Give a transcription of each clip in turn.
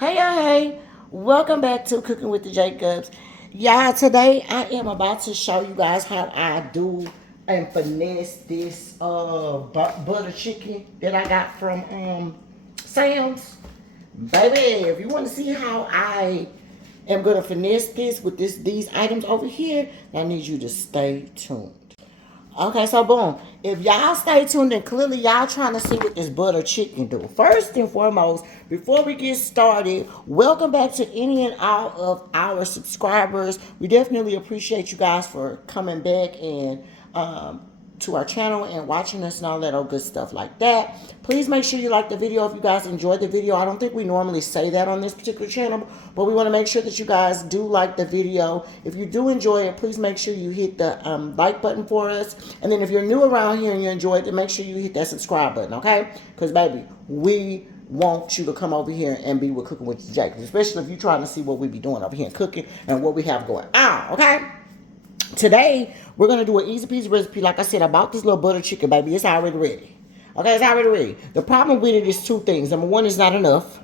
Hey, welcome back to Cooking with the Jacobs. Yeah, today I am about to show you guys how I do and finesse this butter chicken that I got from Sam's. Baby, if you want to see how I am gonna finesse this with these items over here, I need you to stay tuned. Okay, so boom. If y'all stay tuned, then clearly y'all trying to see what this butter chicken do. First and foremost, before we get started, welcome back to any and all of our subscribers. We definitely appreciate you guys for coming back and to our channel and watching us and all that old good stuff like that. Please make sure you like the video if you guys enjoyed the video. I don't think we normally say that on this particular channel, but we want to make sure that you guys do like the video. If you do enjoy it, please make sure you hit the like button for us. And then if you're new around here and you enjoy it, then make sure you hit that subscribe button, okay? Because baby, we want you to come over here and be with Cooking with Jacobs, especially if you're trying to see what we be doing over here in cooking and what we have going on, okay? Today, we're going to do an easy peasy recipe. Like I said, I bought this little butter chicken, baby. It's already ready. Okay, it's already ready. The problem with it is two things. Number one, is not enough.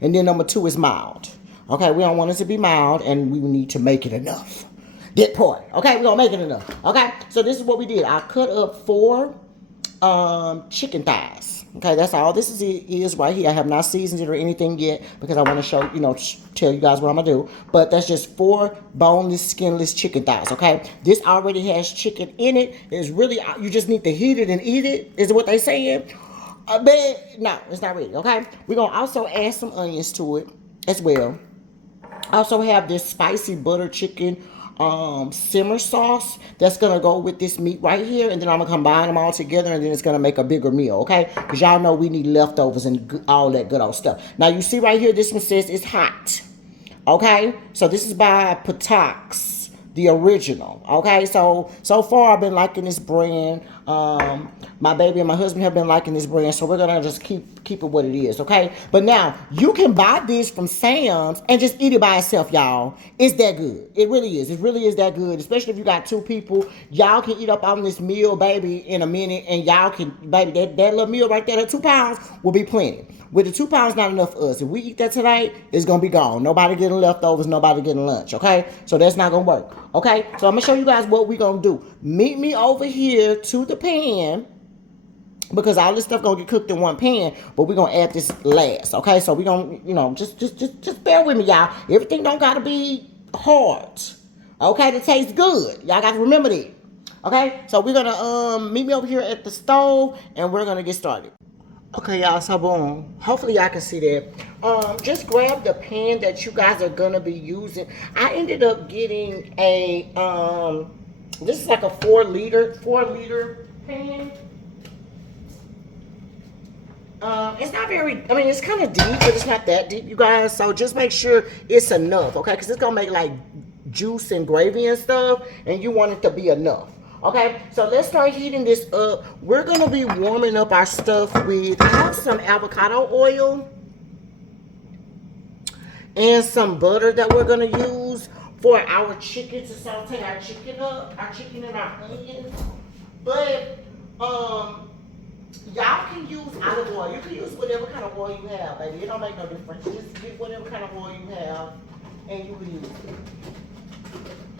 And then number two is mild. Okay, we don't want it to be mild, and we need to make it enough. That part. Okay, we're going to make it enough. Okay, so this is what we did. I cut up 4 chicken thighs. Okay, that's all this is right here. I have not seasoned it or anything yet because I want to show, tell you guys what I'm gonna do. But that's just 4 boneless, skinless chicken thighs. Okay, this already has chicken in it. It's really, you just need to heat it and eat it. Is what they saying? But no, it's not ready. Okay, we're gonna also add some onions to it as well. I also have this spicy butter chicken simmer sauce that's gonna go with this meat right here, and then I'm gonna combine them all together, and then it's gonna make a bigger meal, okay? Because y'all know we need leftovers and all that good old stuff. Now you see right here, this one says it's hot, okay? So this is by Patox, the original, okay? So far I've been liking this brand. My baby and my husband have been liking this brand, so we're gonna just keep it what it is, okay? But now you can buy this from Sam's and just eat it by itself, y'all. It's that good. It really is. It really is that good, especially if you got 2 people. Y'all can eat up on this meal, baby, in a minute, and y'all can, baby, that little meal right there, that 2 pounds will be plenty. With the 2 pounds, not enough for us. If we eat that tonight, it's gonna be gone. Nobody getting leftovers, nobody getting lunch, okay? So that's not gonna work, okay? So I'm gonna show you guys what we gonna do. Meet me over here to the pan, because all this stuff gonna get cooked in one pan, but we're gonna add this last, okay? So we're gonna, just bear with me, y'all. Everything don't gotta be hard, okay, to taste good. Y'all gotta remember that, okay? So we're gonna meet me over here at the stove, and we're gonna get started. Okay, y'all, so boom. Hopefully y'all can see that. Just grab the pan that you guys are gonna be using. I ended up getting a, this is like a 4-liter pan. It's not very, I mean, it's kind of deep, but it's not that deep, you guys. So just make sure it's enough, okay? Because it's going to make like juice and gravy and stuff, and you want it to be enough. Okay, so let's start heating this up. We're going to be warming up our stuff with, I have some avocado oil and some butter that we're going to use for our chicken, to saute our chicken up, our chicken and our onions. But, y'all can use olive oil. You can use whatever kind of oil you have, baby. It don't make no difference. Just get whatever kind of oil you have, and you can use it.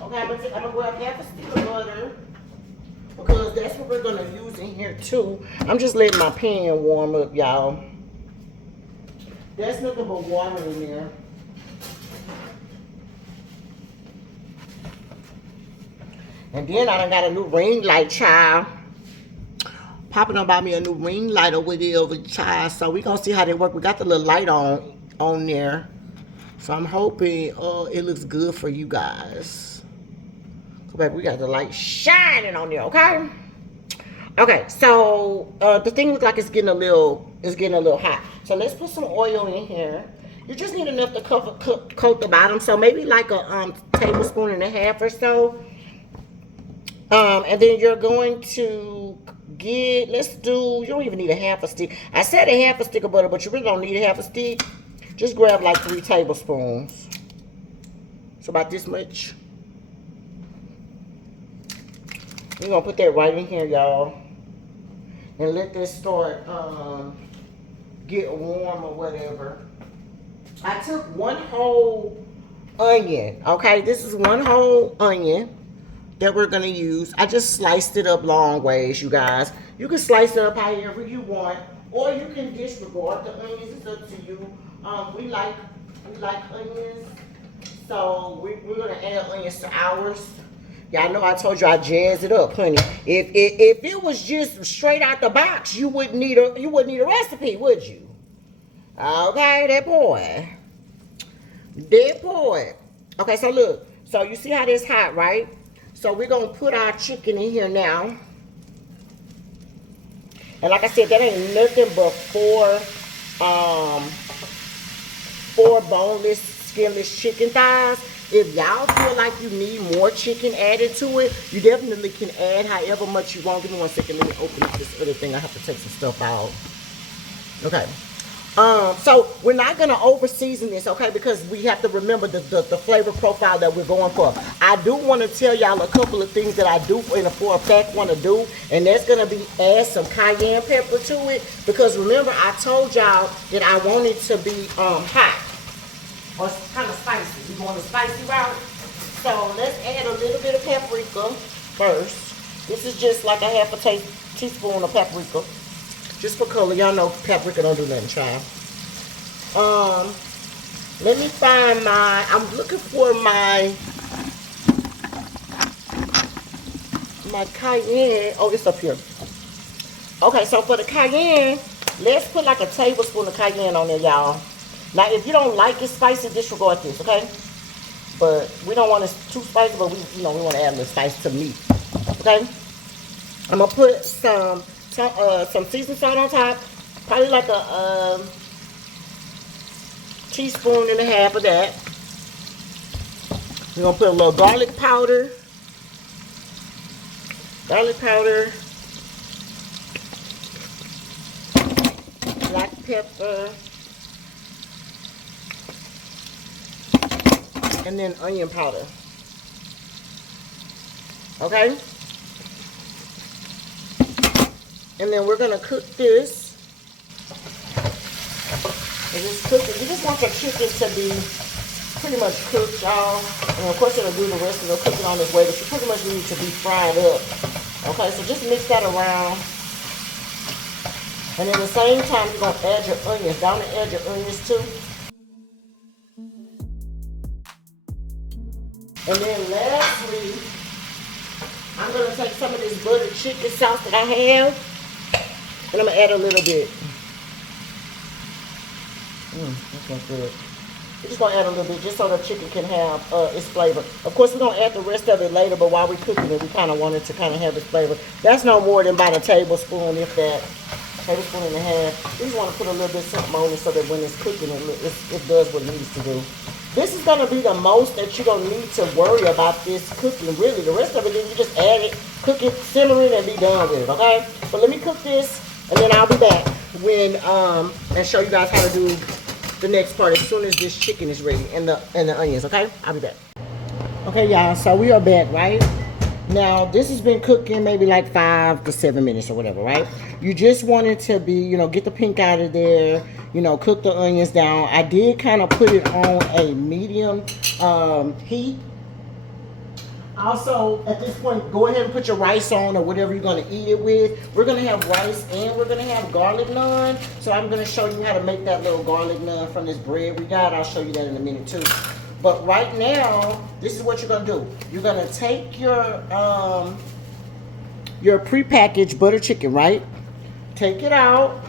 Okay, I'm gonna grab half a stick of butter, because that's what we're gonna use in here too. I'm just letting my pan warm up, y'all. There's nothing but water in there. And then I done got a new ring light, child. Popping up about me a new ring light over there over the child. So we gonna see how they work. We got the little light on there. So I'm hoping it looks good for you guys. Go back, we got the light shining on there, okay? Okay, so the thing looks like it's getting a little hot. So let's put some oil in here. You just need enough to coat the bottom. So maybe like a tablespoon and a half or so. And then you're going to get, you don't even need a half a stick. I said a half a stick of butter, but you really don't need a half a stick. Just grab like 3 tablespoons. So about this much. We're going to put that right in here, y'all. and let this start get warm or whatever. I took one whole onion, okay? This is one whole onion that we're gonna use. I just sliced it up long ways, you guys. You can slice it up however you want, or you can disregard the onions. It's up to you. We like onions, so we're gonna add onions to ours. Y'all know I told you I jazzed it up, honey. If it was just straight out the box, you wouldn't need a recipe, would you? Okay, that boy. That boy. Okay, so look. So you see how this hot, right? So we're gonna put our chicken in here now. And like I said, that ain't nothing but four boneless, skinless chicken thighs. If y'all feel like you need more chicken added to it, you definitely can add however much you want. Give me 1 second. Let me open up this other thing. I have to take some stuff out. Okay. So we're not gonna over season this, okay? Because we have to remember the flavor profile that we're going for. I do want to tell y'all a couple of things that I do for a fact want to do, and that's gonna be add some cayenne pepper to it. Because remember, I told y'all that I want it to be hot or kind of spicy. We want a spicy route, so let's add a little bit of paprika first. This is just like a half a teaspoon of paprika. Just for color. Y'all know paprika don't do nothing, child. Let me find I'm looking for my cayenne. Oh, it's up here. Okay, so for the cayenne, let's put like a tablespoon of cayenne on there, y'all. Now, if you don't like it spicy, disregard this, okay? But we don't want it too spicy, but we want to add a little spice to meat, okay? I'm gonna put some seasoned salt on top, probably like a teaspoon and a half of that. We're gonna put a little garlic powder, black pepper, and then onion powder. Okay? And then we're gonna cook this. And just cook it. You just want your chicken to be pretty much cooked, y'all. And of course it'll do the rest of the cooking on this way, but you pretty much need to be fried up. Okay, so just mix that around. And at the same time, you're gonna add your onions. Down and add your onions too. And then lastly, I'm gonna take some of this buttered chicken sauce that I have. And I'm going to add a little bit. That's not good. We're just going to add a little bit just so the chicken can have its flavor. Of course, we're going to add the rest of it later, but while we're cooking it, we kind of want it to kind of have its flavor. That's no more than about a tablespoon, if that. Tablespoon and a half. We just want to put a little bit of something on it so that when it's cooking, it does what it needs to do. This is going to be the most that you're going to need to worry about this cooking, really. The rest of it, you just add it, cook it, simmer it, and be done with it, okay? But let me cook this. And then I'll be back and show you guys how to do the next part as soon as this chicken is ready and the onions, okay? I'll be back. Okay, y'all, so we are back, right? Now, this has been cooking maybe like 5 to 7 minutes or whatever, right? You just want it to be, get the pink out of there, cook the onions down. I did kind of put it on a medium heat. Also, at this point, go ahead and put your rice on or whatever you're going to eat it with. We're going to have rice and we're going to have garlic naan. So I'm going to show you how to make that little garlic naan from this bread we got. I'll show you that in a minute too. But right now, this is what you're going to do. You're going to take your prepackaged butter chicken, right? Take it out.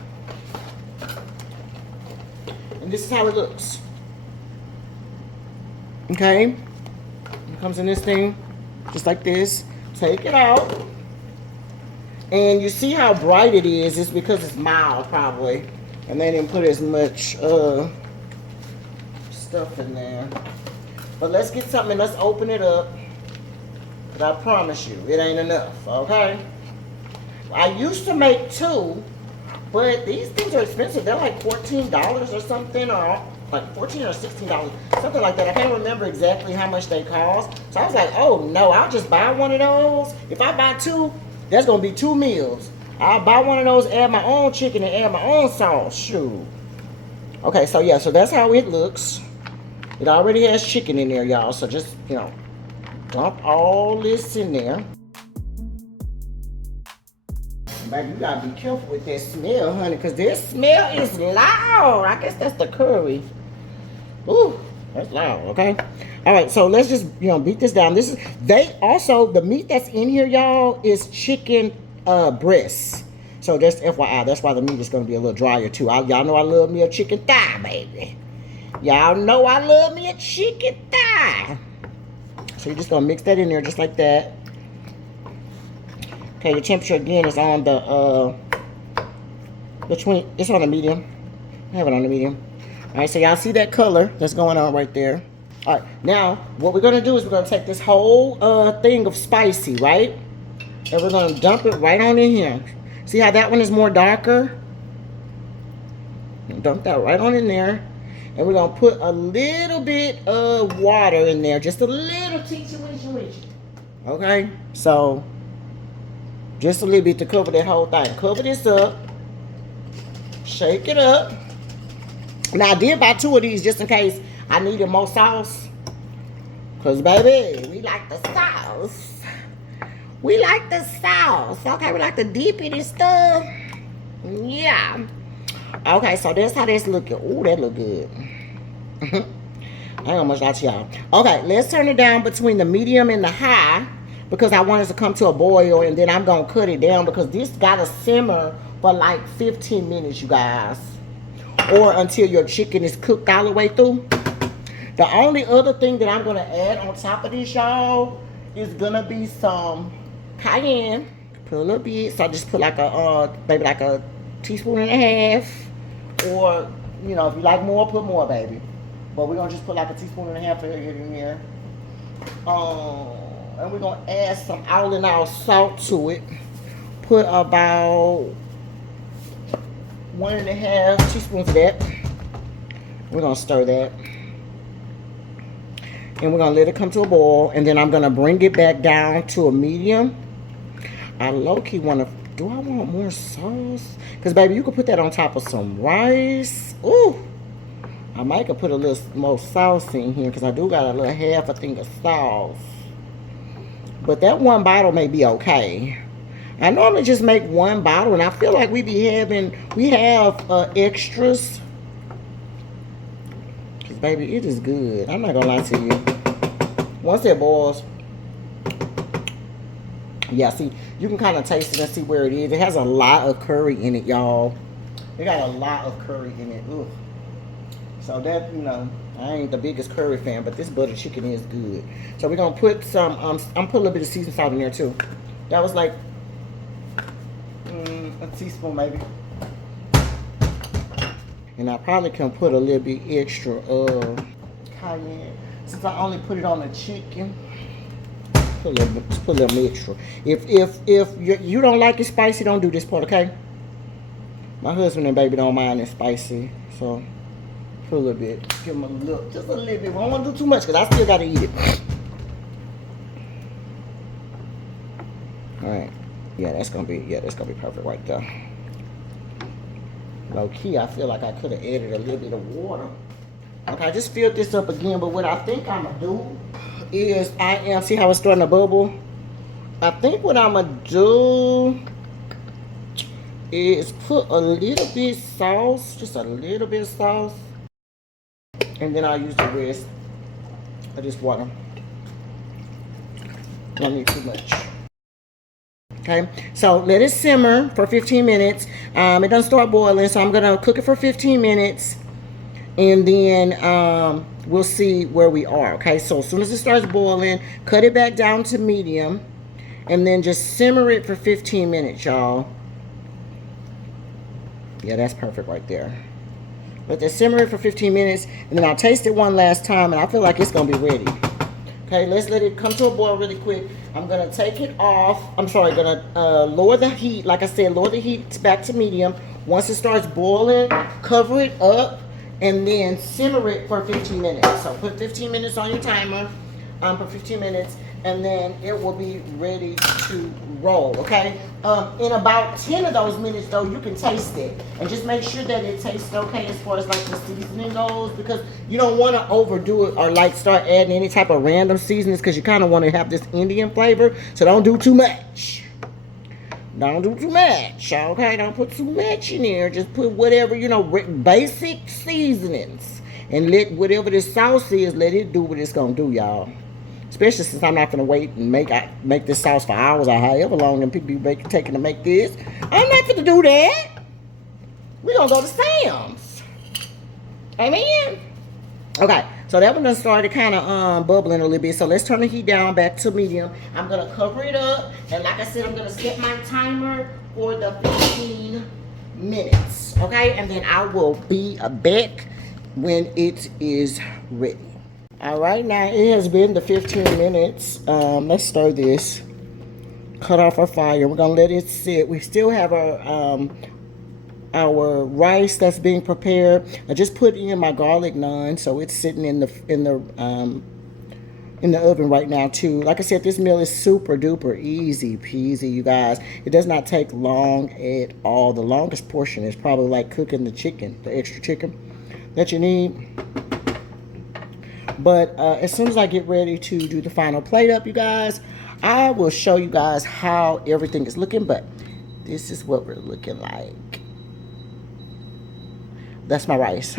And this is how it looks. Okay? It comes in this thing. Just like this. Take it out. And you see how bright it is. It's because it's mild, probably. And they didn't put as much stuff in there. But let's get something. Let's open it up. But I promise you, it ain't enough. Okay? I used to make 2. But these things are expensive. They're like $14 or something. Or like $14 or $16, something like that. I can't remember exactly how much they cost. So I was like, oh no, I'll just buy one of those. If I buy 2, that's gonna be 2 meals. I'll buy one of those, add my own chicken, and add my own sauce. Shoot. Okay, so yeah, so that's how it looks. It already has chicken in there, y'all. So just, you know, dump all this in there. Baby, you gotta be careful with that smell, honey, because this smell is loud. I guess that's the curry. Ooh, that's loud, okay? All right, so let's just, you know, beat this down. This is, they also, the meat that's in here, y'all, is chicken breasts. So just FYI, that's why the meat is gonna be a little drier too. Y'all know I love me a chicken thigh, baby. Y'all know I love me a chicken thigh. So you're just gonna mix that in there just like that. Okay, the temperature again is on the it's on the medium. I have it on the medium. All right, so y'all see that color that's going on right there. All right, now what we're gonna do is we're gonna take this whole thing of spicy, right? And we're gonna dump it right on in here. See how that one is more darker? Dump that right on in there. And we're gonna put a little bit of water in there, just a little teensy weensy. Okay, so just a little bit to cover that whole thing. Cover this up. Shake it up. Now I did buy 2 of these just in case I needed more sauce. Cause baby, we like the sauce. We like the sauce. Okay, we like to dip it and stuff. Yeah. Okay, so that's how that's looking. Ooh, that look good. I ain't gonna much lie to y'all. Okay, let's turn it down between the medium and the high because I want it to come to a boil, and then I'm gonna cut it down because this gotta simmer for like 15 minutes, you guys. Or until your chicken is cooked all the way through. The only other thing that I'm gonna add on top of this, y'all, is gonna be some cayenne. Put a little bit, so I just put like a maybe like a teaspoon and a half, or you know, if you like more, put more, baby. But we're gonna just put like a teaspoon and a half of it in here. And we're gonna add some all in all salt to it. Put about 1.5 teaspoons of that. We're gonna stir that. And we're gonna let it come to a boil, and then I'm gonna bring it back down to a medium. I low-key wanna, do I want more sauce? Because baby, you could put that on top of some rice. Ooh, I might could put a little more sauce in here because I do got a little half a thing of sauce. But that one bottle may be okay. I normally just make one bottle, and I feel like we have extras. Because baby, it is good. I'm not gonna lie to you. Once it boils, yeah, see, you can kind of taste it and see where it is. It has a lot of curry in it, y'all. It got a lot of curry in it. Ugh. So that, you know, I ain't the biggest curry fan, but this butter chicken is good. So we're gonna put some, I'm put a little bit of seasoned salt in there too. That was like a teaspoon maybe. And I probably can put a little bit extra of cayenne. Since I only put it on the chicken, put a little extra. If you don't like it spicy, don't do this part, okay? My husband and baby don't mind it spicy, so put a little bit. Give them a little, just a little bit. We don't want to do too much because I still got to eat it. All right. Yeah, that's gonna be perfect right there. Low key, I feel like I could have added a little bit of water. Okay, I just filled this up again, but what I think I'm gonna do is see how it's starting to bubble? I think what I'm gonna do is put a little bit sauce, just a little bit of sauce, and then I'll use the rest of this water. Don't need too much. Okay, so let it simmer for 15 minutes. It doesn't start boiling, so I'm gonna cook it for 15 minutes, and then we'll see where we are. Okay, so as soon as it starts boiling, cut it back down to medium, and then just simmer it for 15 minutes, y'all. Yeah, that's perfect right there. Let that simmer it for 15 minutes, and then I'll taste it one last time, and I feel like it's gonna be ready. Okay, let's let it come to a boil really quick. I'm gonna take it off. I'm sorry, gonna lower the heat. Like I said, lower the heat back to medium. Once it starts boiling, cover it up, and then simmer it for 15 minutes. So put 15 minutes on your timer for 15 minutes, and then it will be ready to roll, okay? In about 10 of those minutes, though, you can taste it. And just make sure that it tastes okay as far as like the seasoning goes, because you don't want to overdo it or like start adding any type of random seasonings, because you kind of want to have this Indian flavor. So don't do too much. Don't do too much, okay? Don't put too much in there. Just put whatever, you know, basic seasonings. And let whatever this sauce is, let it do what it's going to do, y'all. Especially since I'm not going to wait and make this sauce for hours or however long them people be taking to make this. I'm not going to do that. We're going to go to Sam's. Amen? Okay, so that one done started kind of bubbling a little bit. So let's turn the heat down back to medium. I'm going to cover it up. And like I said, I'm going to set my timer for the 15 minutes. Okay, and then I will be back when it is ready. All right, now it has been the 15 minutes. Let's stir this. Cut off our fire. We're going to let it sit. We still have our rice that's being prepared. I just put in my garlic naan, so it's sitting in the oven right now too. Like I said, this meal is super duper easy peasy, you guys. It does not take long at all. The longest portion is probably like cooking the chicken, the extra chicken that you need. But as soon as I get ready to do the final plate up, you guys, I will show you guys how everything is looking. But this is what we're looking like. That's my rice.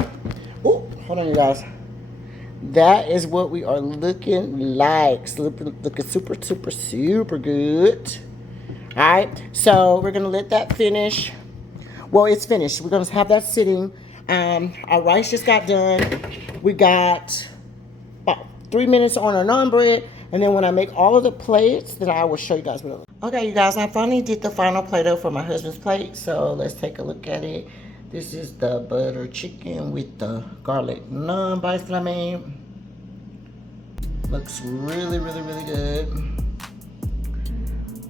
Oh, hold on, you guys. That is what we are looking like. Looking super, super, super good. All right, so we're gonna let that finish. Well, it's finished. We're gonna have that sitting. Our rice just got done. We got about 3 minutes on our naan bread, and then when I make all of the plates, then I will show you guys what it looks like. Okay, you guys, I finally did the final plate up for my husband's plate, so let's take a look at it. This is the butter chicken with the garlic naan bites that I made. Looks really, really, really good.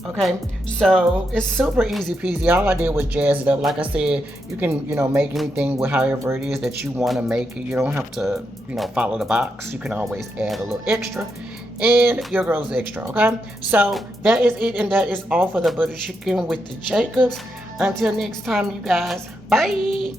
Okay, so it's super easy peasy. All I did was jazz it up. Like I said, you can, make anything with however it is that you want to make it. You don't have to, follow the box. You can always add a little extra. And your girl's extra, okay? So that is it, and that is all for the butter chicken with the Jacobs. Until next time, you guys. Bye.